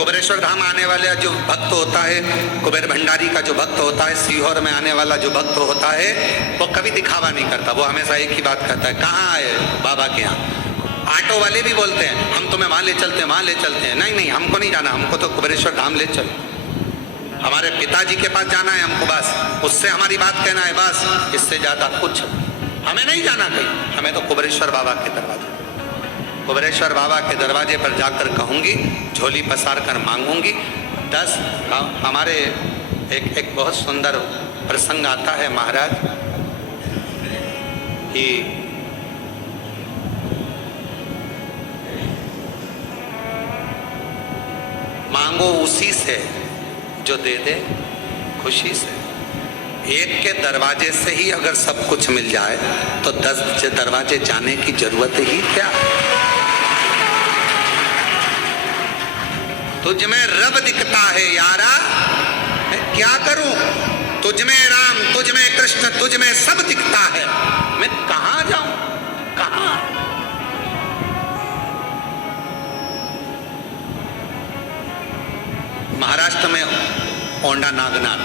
कुबेरेश्वर धाम आने वाला जो भक्त होता है, कुबेर भंडारी का जो भक्त होता है, सीहोर में आने वाला जो भक्त होता है, वो कभी दिखावा नहीं करता। वो हमेशा एक ही बात कहता है, कहाँ आए बाबा के यहाँ। ऑटो वाले भी बोलते हैं हम तुम्हें वहां ले चलते हैं, वहां ले चलते हैं। नहीं नहीं, हमको नहीं जाना, हमको तो कुबेरेश्वर धाम ले चलो। हमारे पिताजी के पास जाना है हमको, बस उससे हमारी बात कहना है, बस इससे ज्यादा कुछ हमें नहीं जाना कहीं। हमें तो कुबेरेश्वर बाबा के दरवाजे, कुबेरेश्वर बाबा के दरवाजे पर जाकर कहूंगी, झोली पसार कर मांगूंगी 10। हमारे एक बहुत सुंदर प्रसंग आता है महाराज कि मांगो उसी से जो दे दे खुशी से। एक के दरवाजे से ही अगर सब कुछ मिल जाए तो 10 दरवाजे जाने की जरूरत ही क्या। तुझ में रब दिखता है यारा, मैं क्या करूं। तुझ में राम, तुझ में कृष्ण, तुझ में सब दिखता है, मैं कहां जाऊं, कहां। महाराष्ट्र में ओंडा नागनाथ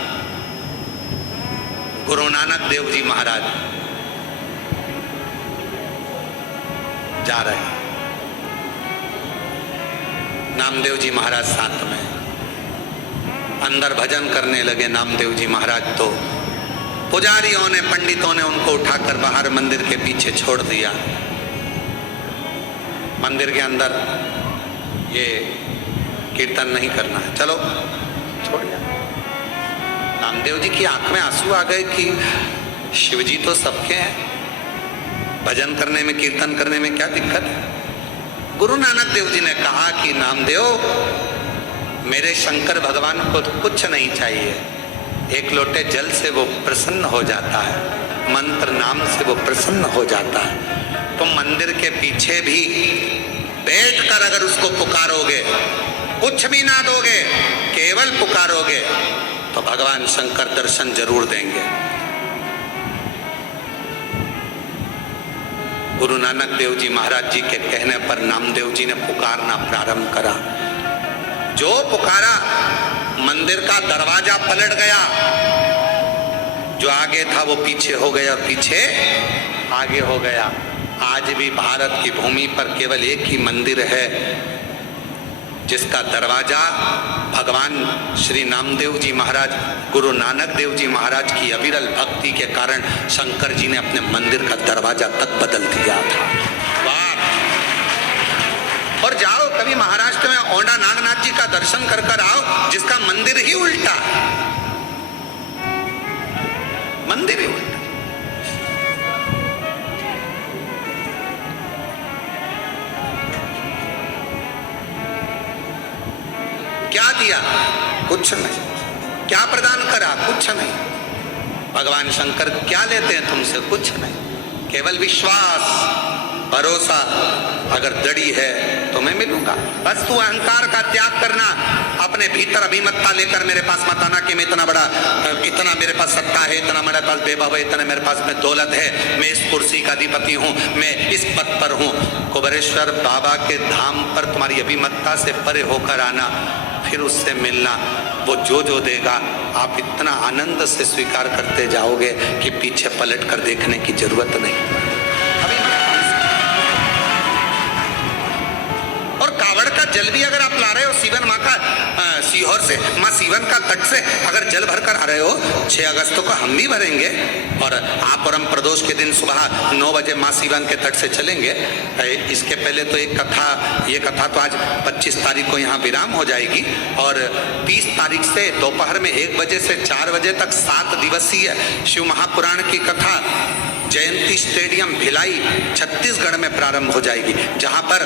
गुरु नानक देव जी महाराज जा रहे हैं। नामदेव जी महाराज साथ में अंदर भजन करने लगे। नामदेव जी महाराज तो पुजारियों ने, पंडितों ने उनको उठाकर बाहर मंदिर के पीछे छोड़ दिया। मंदिर के अंदर ये कीर्तन नहीं करना है, चलो छोड़ दिया। नामदेव जी की आंख में आंसू आ गए कि शिवजी तो सबके हैं, भजन करने में, कीर्तन करने में क्या दिक्कत है। गुरु नानक देव जी ने कहा कि नामदेव, मेरे शंकर भगवान को कुछ नहीं चाहिए, एक लोटे जल से वो प्रसन्न हो जाता है, मंत्र नाम से वो प्रसन्न हो जाता है। तुम मंदिर के पीछे भी बैठकर अगर उसको पुकारोगे, कुछ भी ना दोगे, केवल पुकारोगे, तो भगवान शंकर दर्शन जरूर देंगे। गुरु नानक देव जी महाराज जी के कहने पर नामदेव जी ने पुकारना प्रारंभ करा। जो पुकारा, मंदिर का दरवाजा पलट गया। जो आगे था वो पीछे हो गया, पीछे आगे हो गया। आज भी भारत की भूमि पर केवल एक ही मंदिर है जिसका दरवाजा भगवान श्री नामदेव जी महाराज, गुरु नानक देव जी महाराज की अविरल भक्ति के कारण शंकर जी ने अपने मंदिर का दरवाजा तक बदल दिया था। वाह। और जाओ कभी महाराष्ट्र में ओंडा नागनाथ जी का दर्शन कर कर आओ, जिसका मंदिर ही उल्टा, मंदिर ही उल्टा। क्या दिया? कुछ नहीं। क्या प्रदान करा? कुछ नहीं। भगवान शंकर क्या लेते हैं तुमसे? कुछ नहीं। केवल विश्वास, भरोसा, अगर दड़ी है तो मैं मिलूंगा। बस तू अहंकार का त्याग करना, अपने भीतर अभिमतता लेकर मेरे पास मत आना कि मैं इतना मेरे पास सत्ता है, इतना मेरे पास वैभव है, इतना मेरे पास में दौलत है, मैं इस कुर्सी का अधिपति हूँ, मैं इस पद पर हूँ। कुबेरेश्वर बाबा के धाम पर तुम्हारी अभिमतता से परे होकर आना, फिर उससे मिलना। वो जो देगा आप इतना आनंद से स्वीकार करते जाओगे कि पीछे पलट कर देखने की जरूरत नहीं। और कावड़ का जल भी अगर आप ला रहे हो सीवन माँ का, सीहोर से, माँ सीवन का तट से अगर जल भरकर आ रहे हो, 6 अगस्त को हम भी भरेंगे। और आप परम प्रदोष के दिन सुबह 9 बजे माँ सीवन के तट से चलेंगे। इसके पहले तो एक कथा, ये कथा तो आज 25 तारीख को यहाँ विराम हो जाएगी, और 20 तारीख से दोपहर में 1 बजे से 4 बजे तक 7 दिवसीय शिव महापुराण की कथा जयंती स्टेडियम भिलाई छत्तीसगढ़ में प्रारंभ हो जाएगी, जहां पर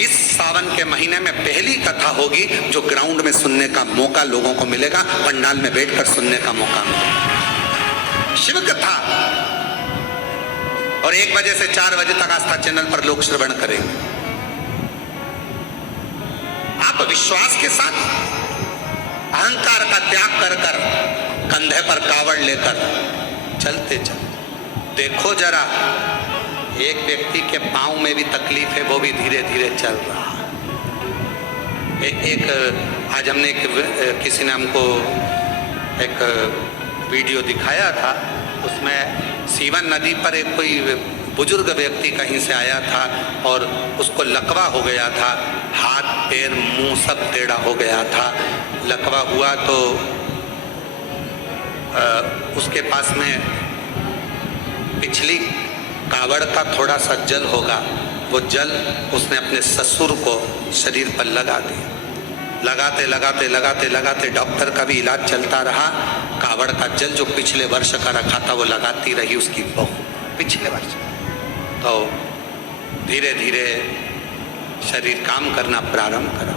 इस सावन के महीने में पहली कथा होगी जो ग्राउंड में सुनने का मौका लोगों को मिलेगा, पंडाल में बैठकर सुनने का मौका मिलेगा। शिव कथा। और 1 बजे से 4 बजे तक आस्था चैनल पर लोग श्रवण करेंगे। आप विश्वास के साथ अहंकार का त्याग कर कर कंधे पर कावड़ लेकर चलते चलते देखो जरा, एक व्यक्ति के पांव में भी तकलीफ है, वो भी धीरे धीरे चल रहा है। एक आज हमने किसी ने हमको एक वीडियो दिखाया था, उसमें सीवन नदी पर एक कोई बुजुर्ग व्यक्ति कहीं से आया था और उसको लकवा हो गया था, हाथ पैर मुंह सब टेढ़ा हो गया था। लकवा हुआ तो उसके पास में पिछली कावड़ का थोड़ा सा जल होगा, वो जल उसने अपने ससुर को शरीर पर लगा दिया। लगाते लगाते लगाते लगाते डॉक्टर का भी इलाज चलता रहा। कावड़ का जल जो पिछले वर्ष का रखा था वो लगाती रही उसकी बहू पिछले वर्ष। तो धीरे धीरे शरीर काम करना प्रारंभ करा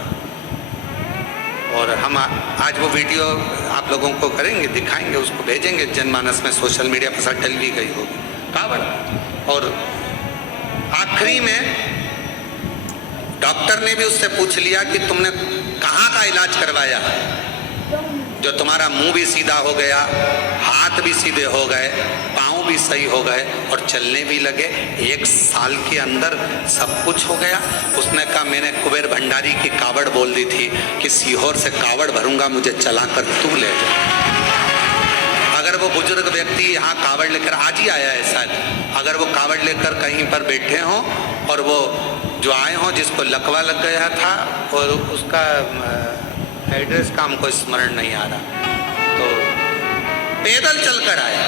और हम आज वो वीडियो आप लोगों को करेंगे, दिखाएंगे, उसको भेजेंगे जनमानस में, सोशल मीडिया पर सब डल भी गई होगी कावड़। और आखिरी में डॉक्टर ने भी उससे पूछ लिया कि तुमने कहाँ का इलाज करवाया, जो तुम्हारा मुंह भी सीधा हो गया, हाथ भी सीधे हो गए, पाँव भी सही हो गए और चलने भी लगे, 1 साल के अंदर सब कुछ हो गया। उसने कहा मैंने कुबेर भंडारी की कावड़ बोल दी थी कि सीहोर से कावड़ भरूंगा, मुझे चलाकर तू ले जा। अगर वो बुजुर्ग व्यक्ति यहाँ कावड़ लेकर आज ही आया है शायद, अगर वो कावड़ लेकर कहीं पर बैठे हों और वो जो आए हों जिसको लकवा लग गया था और उसका एड्रेस का हमको स्मरण नहीं आ रहा, तो पैदल चलकर आया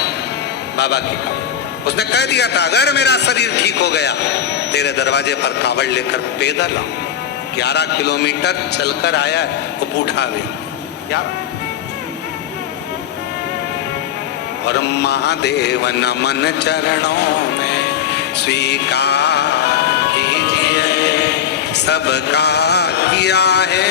बाबा की कावड़। उसने कह दिया था अगर मेरा शरीर ठीक हो गया तेरे दरवाजे पर कावड़ लेकर पैदल आऊं। 11 किलोमीटर चलकर आया, वो बूढ़ा गया। और महादेव नमन चरणों में स्वीकार कीजिए, सबका किया है